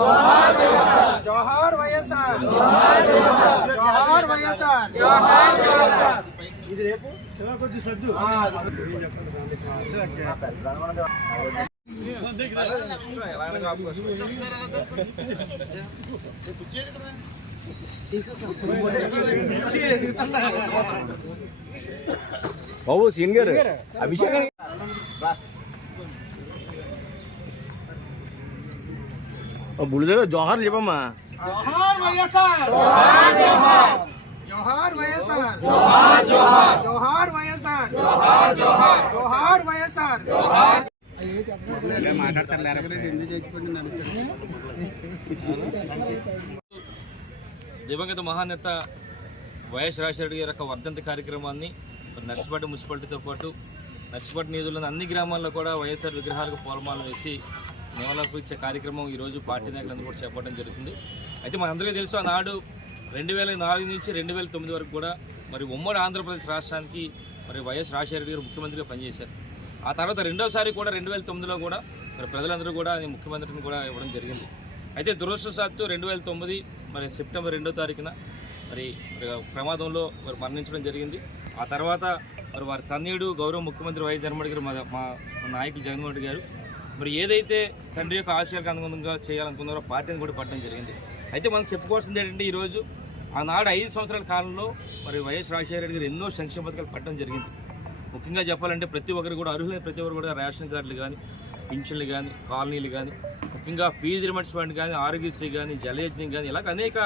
జోహార్ వైఎస్ఆర్ జోహార్ వైఎస్ఆర్ జోహార్. ఇది రేపు కొద్ది సద్దు బాబు సీన్ గారు అభిషేక్ బుడిద జోహార్ చెప్పమ్మా. జోహార్ వైఎస్ఆర్ జోహార్ వైఎస్ఆర్ జోహార్ వైఎస్ఆర్ జోహార్ వైఎస్ఆర్. దివంగత మహానేత వైఎస్ రాజశేఖర గారి యొక్క వర్ధంతి కార్యక్రమాన్ని నర్సిపేట మున్సిపాలిటీతో పాటు నర్సిపేట నియోజకవర్గంలోని అన్ని గ్రామాల్లో కూడా వైఎస్ఆర్ విగ్రహాలకు పూలమాలలు వేసి నివాళులకు ఇచ్చే కార్యక్రమం ఈరోజు పార్టీ నాయకులందరూ కూడా చేపట్టడం జరుగుతుంది. అయితే మనందరికీ తెలుసు ఆనాడు 2004 నుంచి 2009 వరకు కూడా మరి ఉమ్మడి ఆంధ్రప్రదేశ్ రాష్ట్రానికి మరి వైఎస్ రాజశేఖర గారు ముఖ్యమంత్రిగా పనిచేశారు. ఆ తర్వాత రెండోసారి కూడా 2009లో కూడా మరి ప్రజలందరూ కూడా ముఖ్యమంత్రిని కూడా ఇవ్వడం జరిగింది. అయితే దురదృష్టవశాత్తు 2009 మరి సెప్టెంబర్ 2వ తారీఖున మరి ప్రమాదంలో మరి మరణించడం జరిగింది. ఆ తర్వాత మరి వారి తనయుడు గౌరవ ముఖ్యమంత్రి వైఎస్ జగన్మోహన్ గారు మా నాయకులు జగన్మోహన్ రెడ్డి గారు మరి ఏదైతే తండ్రి యొక్క ఆశయాలకు అనుగుణంగా చేయాలనుకున్నారో పార్టీని కూడా పట్టడం జరిగింది. అయితే మనం చెప్పుకోవాల్సింది ఏంటంటే ఈరోజు ఆనాడు 5 సంవత్సరాల కాలంలో మరి వైఎస్ రాజశేఖర రెడ్డి గారు ఎన్నో సంక్షేమ పథకాలు పట్టడం జరిగింది. ముఖ్యంగా చెప్పాలంటే ప్రతి ఒక్కరు కూడా అర్హులైన ప్రతి ఒక్కరు కూడా రేషన్ కార్డులు కానీ, పింఛన్లు కానీ, కాలనీలు కానీ, ముఖ్యంగా ఫీజు రిమర్స్మెంట్ కానీ, ఆరోగ్యశ్రీ కానీ, జలయజ్ఞం కానీ ఇలాగ అనేక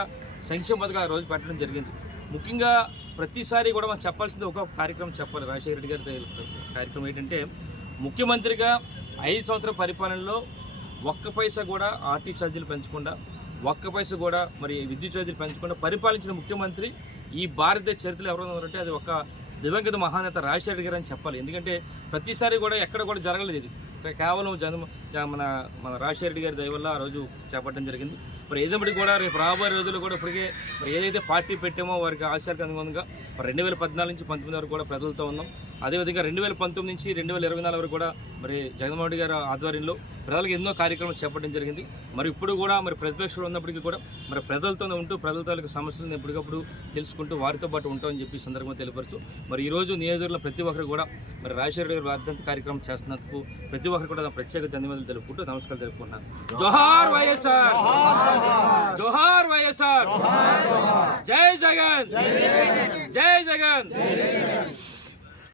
సంక్షేమ పథకాలు రోజు పెట్టడం జరిగింది. ముఖ్యంగా ప్రతిసారి కూడా మనం చెప్పాల్సింది ఒక కార్యక్రమం చెప్పాలి. రాజశేఖర రెడ్డి గారి కార్యక్రమం ఏంటంటే ముఖ్యమంత్రిగా 5 సంవత్సరాల పరిపాలనలో ఒక్క పైసా కూడా ఆర్టీ ఛార్జీలు పెంచకుండా, ఒక్క పైసా కూడా మరి విద్యుత్ ఛార్జీలు పెంచకుండా పరిపాలించిన ముఖ్యమంత్రి ఈ భారతదేశ చరిత్రలో ఎవరైనా ఉన్నారంటే అది ఒక దివంగత మహానేత రాజశేఖర గారు అని చెప్పాలి. ఎందుకంటే ప్రతిసారి కూడా ఎక్కడ కూడా జరగలేదు ఇది. కేవలం మన రాజశేఖర రెడ్డి గారి దయ వల్ల ఆ రోజు చేపట్టడం జరిగింది. మరి ఏదైనా కూడా రేపు రాబోయే రోజుల్లో కూడా ఇప్పటికే మరి ఏదైతే పార్టీ పెట్టామో వారికి ఆశయాలకు అనుగుణంగా మరి 2014 నుంచి 2019 వరకు కూడా ప్రజలతో ఉన్నాం. అదేవిధంగా 2019 నుంచి 2024 వరకు కూడా మరి జగన్మోహన్ రెడ్డి గారి ఆధ్వర్యంలో ప్రజలకు ఎన్నో కార్యక్రమాలు చేపట్టడం జరిగింది. మరి ఇప్పుడు కూడా మరి ప్రతిపక్షంలో ఉన్నప్పటికీ కూడా మరి ప్రజలతోనే ఉంటూ ప్రజల తాలూకు సమస్యలను ఎప్పటికప్పుడు తెలుసుకుంటూ వారితో పాటు ఉంటామని చెప్పి సందర్భంగా తెలియపరుచు మరి ఈరోజు నియోజకవర్గంలో ప్రతి ఒక్కరు కూడా మరి రాజశేఖర గారి వర్ధంతి కార్యక్రమం చేస్తున్నందుకు ప్రతి ఒక్కరు కూడా ప్రత్యేక ధన్యవాదాలు తెలుపుకుంటూ నమస్కారం తెలుపుకుంటున్నాను. జోహార్ వైఎస్ఆర్ జోహార్ వైఎస్ఆర్ జై జగన్ జై జగన్.